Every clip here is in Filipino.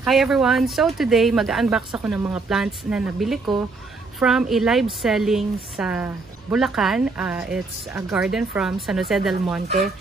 Hi everyone! So today mag-unbox ako ng mga plants na nabili ko from a live selling sa Bulacan. It's a garden from San Jose del Monte.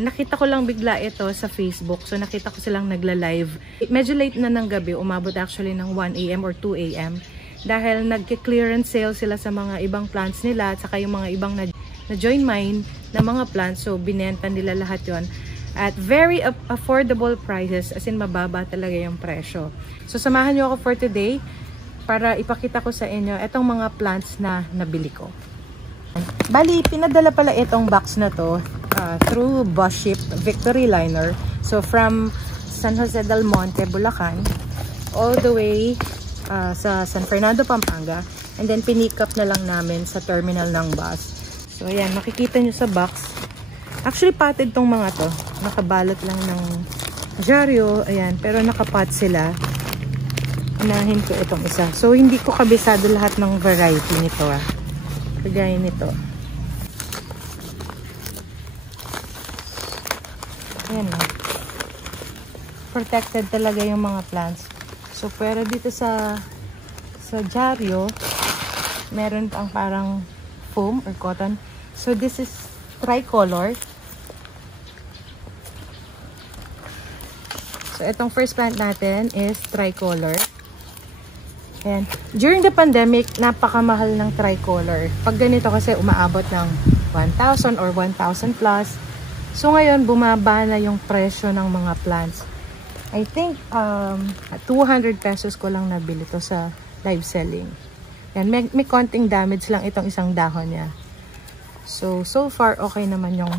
Nakita ko lang bigla ito sa Facebook. So nakita ko silang nagla-live. Medyo late na ng gabi. Umabot actually ng 1 AM or 2 AM. Dahil nag-clearance sale sila sa mga ibang plants nila at saka yung mga ibang na-join mine na mga plants. So binenta nila lahat yon at very affordable prices, as in mababa talaga yung presyo. So samahan nyo ako for today para ipakita ko sa inyo itong mga plants na nabili ko. Bali, pinadala pala itong box na to through bus ship Victory Liner. So from San Jose del Monte, Bulacan, all the way sa San Fernando, Pampanga, and then pinick up na lang namin sa terminal ng bus. So ayan, makikita nyo sa box. Actually, potted tong mga to. Nakabalot lang ng dyaryo. Ayan. Pero nakapot sila. Unahin ko itong isa. So, hindi ko kabisado lahat ng variety nito. Kagaya nito. Ayan. Protected talaga yung mga plants. So, pero dito sa dyaryo, meron pang parang foam or cotton. So, this is tricolor. So, itong first plant natin is tricolor. And during the pandemic, napakamahal ng tricolor. Pag ganito kasi umaabot ng 1,000 or 1,000 plus. So, ngayon, bumaba na yung presyo ng mga plants. I think, 200 pesos ko lang nabili to sa live selling. Yan, may konting damage lang itong isang dahon niya. So far, okay naman yung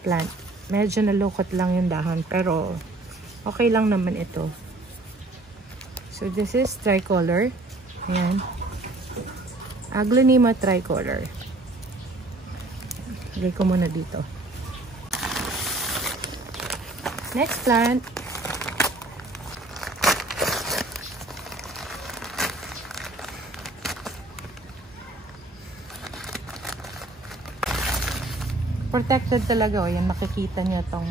plant. Medyo nalukot lang yung dahon, pero okay lang naman ito. So, this is tricolor. Ayan. Aglaonema tricolor. Lagay ko muna dito. Next plant. Protected talaga. O, yan, makikita niyo itong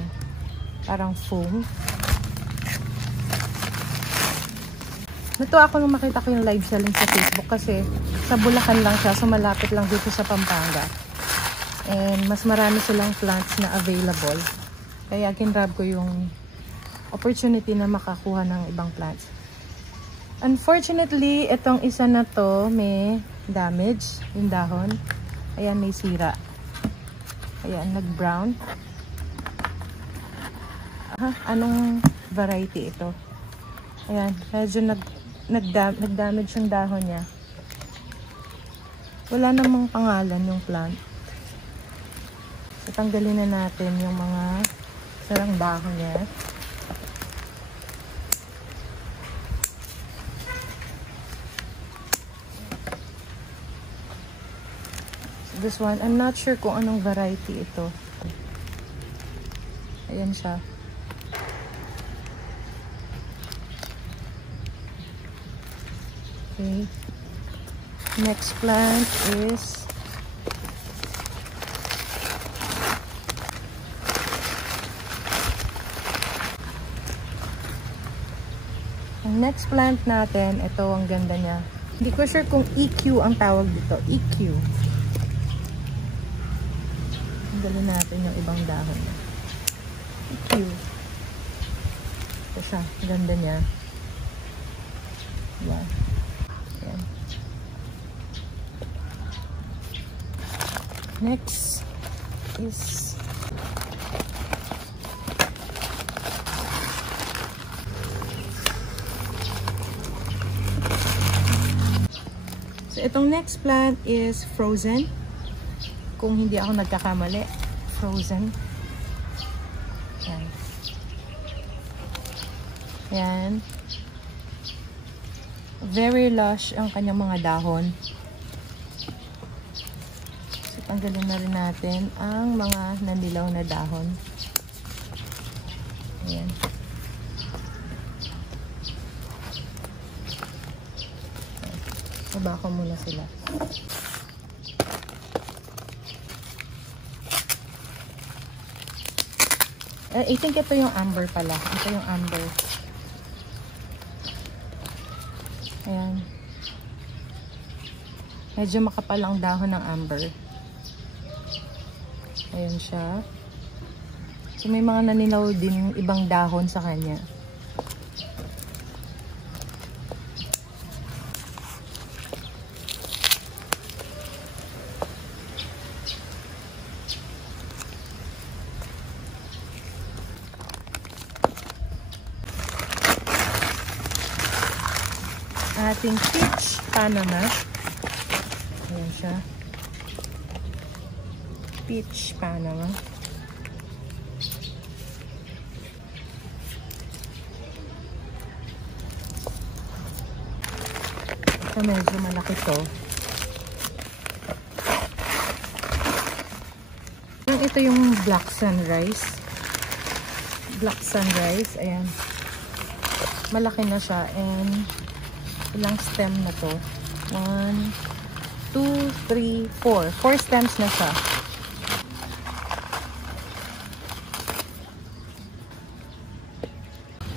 parang foam. Natuwa ako nung makita ko yung live selling sa Facebook kasi sa Bulacan lang siya. So, malapit lang dito sa Pampanga. And mas marami silang plants na available. Kaya kinrab ko yung opportunity na makakuha ng ibang plants. Unfortunately, itong isa na to may damage yung dahon. Ayan, may sira. Ayan, nag-brown. Anong variety ito? Ayan, medyo nag-damage yung dahon niya. Wala namang pangalan yung plant. So, tanggalin na natin yung mga sarang dahon niya. So, this one, I'm not sure kung anong variety ito. Ayan siya. Okay. Next plant is ang next plant natin, ito ang ganda niya. Hindi ko sure kung EQ ang tawag dito. EQ. Tanggalin natin yung ibang dahon niya. EQ. Ito siya. Ganda niya. Yan. Yan. Next is so itong next plant is frozen. Kung hindi ako nagkakamali, frozen. Yan. Yan. Very lush ang kanyang mga dahon. So, tanggalin na rin natin ang mga nanilaw na dahon. Ayan. Baba ko muna sila. I think ito yung amber pala. Ito yung amber. Ayan. Medyo makapal ang dahon ng amber. Ayan siya. So, may mga naninaw din ibang dahon sa kanya. Ating peach Panama. Ayan siya. Peach Panama. Ito medyo malaki to. Ito yung Black Sunrise. Black Sunrise. Ayan. Malaki na siya. And ilang stem na to? 1, 2, 3, 4. 4 stems na siya.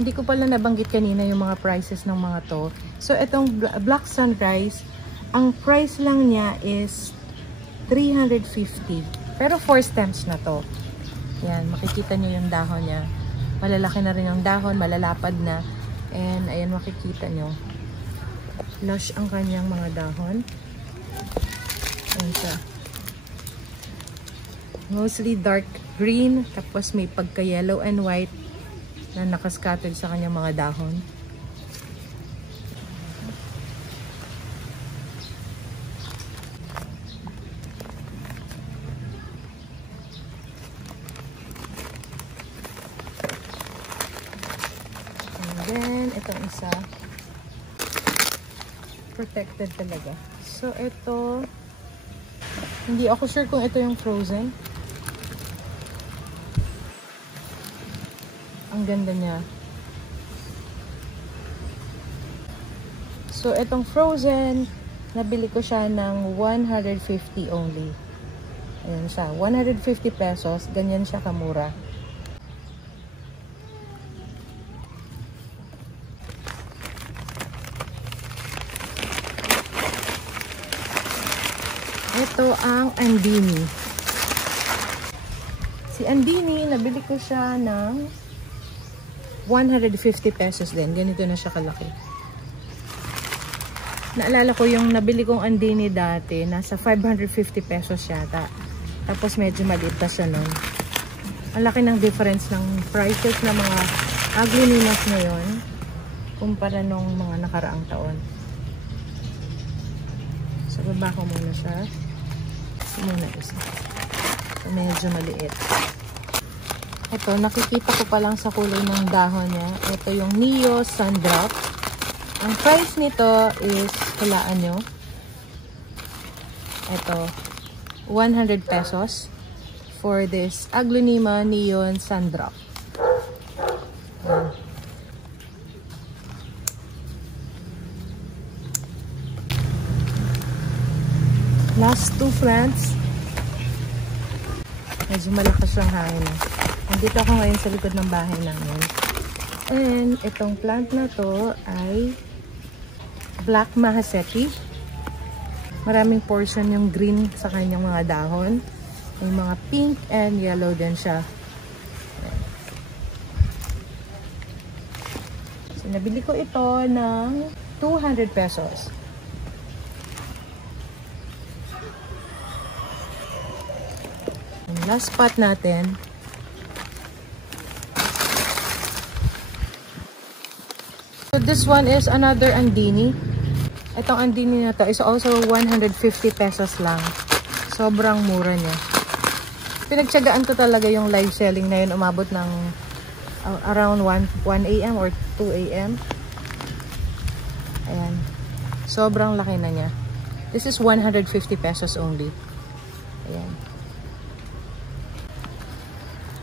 Hindi ko pala nabanggit kanina yung mga prices ng mga to. So, itong Black Sunrise, ang price lang niya is 350. Pero 4 stems na to. Yan, makikita nyo yung dahon niya. Malalaki na rin yung dahon, malalapad na. And, ayan, makikita nyo. Lush ang kanyang mga dahon. Ayan siya. Mostly dark green, tapos may pagka yellow and white na nakascattered sa kanyang mga dahon. And then, itong isa, protected talaga. So, ito, hindi ako sure kung ito yung frozen. Ang ganda niya. So, itong frozen, nabili ko siya ng 150 only. Ayan siya. 150 pesos. Ganyan siya kamura. Ito ang Andini. Si Andini, nabili ko siya ng 150 pesos din. Ganito na siya kalaki. Naalala ko yung nabili kong Andini dati, nasa 550 pesos yata. Tapos medyo maliit pa siya nun. Ang laki ng difference ng prices ng mga agloninas ngayon kumpara nung mga nakaraang taon. So, baba ko muna siya. Muna isa. So, medyo maliit. Ito, nakikita ko pa lang sa kulay ng dahon niya. Ito yung Neo Sundrop. Ang price nito is, hulaan nyo. Ito, 100 pesos for this Aglonema Neon Sundrop. Last two plants. Medyo malakas yung hangin. Nandito ako ngayon sa likod ng bahay namin. And itong plant na to ay Black Mahaseti. Maraming portion yung green sa kanyang mga dahon. May mga pink and yellow din siya. So, nabili ko ito ng 200 pesos. And last spot natin. So this one is another Andini. Itong Andini na to is also 150 pesos lang. Sobrang mura niya. Pinagtiyagaan ko talaga yung live selling na yun. Umabot ng around 1 a.m. or 2 a.m. Ayan. Sobrang laki na niya. This is 150 pesos only. Ayan.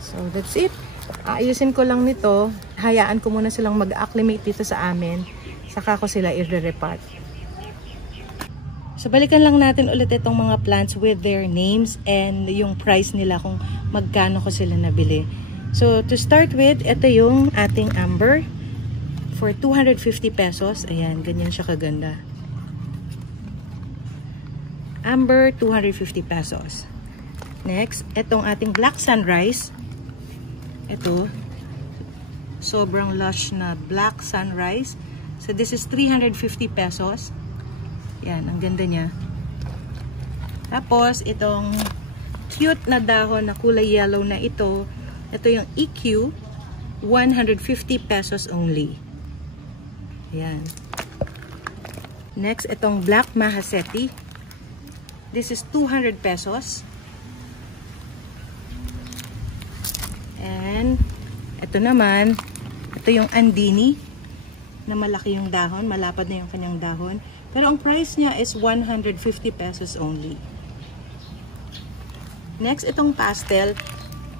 So that's it. Ayusin ko lang nito. Hayaan ko muna silang mag-acclimate dito sa amin. Saka ko sila i-repot. So, balikan lang natin ulit itong mga plants with their names and yung price nila kung magkano ko sila nabili. So, to start with, ito yung ating amber for 250 pesos. Ayan, ganyan siya kaganda. Amber, 250 pesos. Next, itong ating black sunrise. Ito, sobrang lush na black sunrise. So, this is 350 pesos. Yan, ang ganda niya. Tapos, itong cute na dahon na kulay yellow na ito yung EQ, 150 pesos only. Yan. Next, itong black mahaseti. This is 200 pesos. And, ito naman, ito yung andini, na malaki yung dahon, malapad na yung kanyang dahon. Pero ang price niya is 150 pesos only. Next, itong pastel.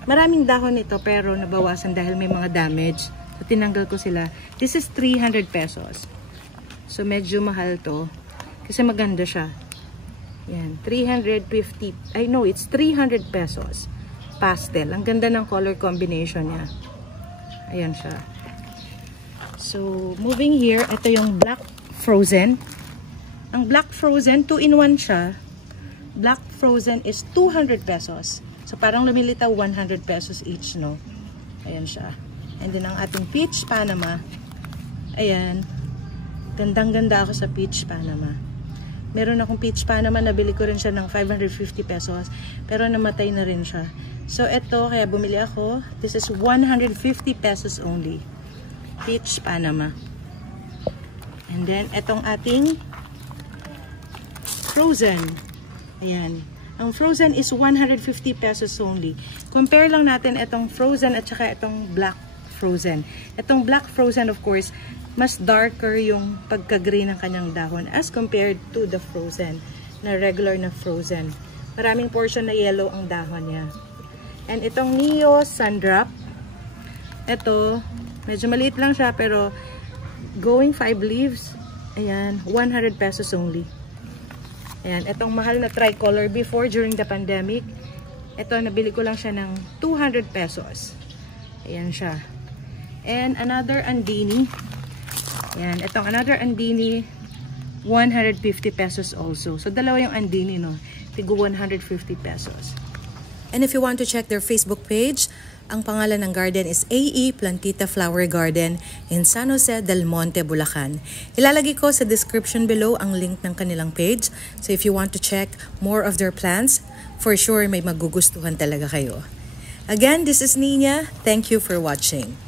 Maraming dahon ito pero nabawasan dahil may mga damage. So, tinanggal ko sila. This is 300 pesos. So, medyo mahal to. Kasi maganda siya. Yan, 350. I know, it's 300 pesos. Pastel. Ang ganda ng color combination niya. Ayan siya. So, moving here, ito yung black frozen. Ang black frozen, 2-in-1 siya. Black frozen is 200 pesos. So, parang lumilitaw 100 pesos each, no? Ayan siya. And then, ang ating peach Panama. Ayan. Gandang-ganda ako sa peach Panama. Meron akong peach Panama. Nabili ko rin siya ng 550 pesos. Pero namatay na rin siya. So, ito, kaya bumili ako. This is 150 pesos only. Peach Panama. And then, itong ating frozen. Ayan. Ang frozen is 150 pesos only. Compare lang natin itong frozen at saka itong black frozen. Itong black frozen, of course, mas darker yung pagka-green ng kanyang dahon as compared to the frozen, na regular na frozen. Maraming portion na yellow ang dahon niya. And itong Neo Sundrop, ito, medyo maliit lang siya pero going 5 leaves. Ayan, 100 pesos only. Ayan, itong mahal na tricolor before during the pandemic. Ito, nabili ko lang siya ng 200 pesos. Ayan siya. And another andini. Ayan, itong another andini, 150 pesos also. So, dalawa yung andini, no? Tigo 150 pesos. And if you want to check their Facebook page, ang pangalan ng garden is AE Plantita Flower Garden in San Jose del Monte, Bulacan. Ilalagay ko sa description below ang link ng kanilang page. So if you want to check more of their plants, for sure may magugustuhan talaga kayo. Again, this is Nina. Thank you for watching.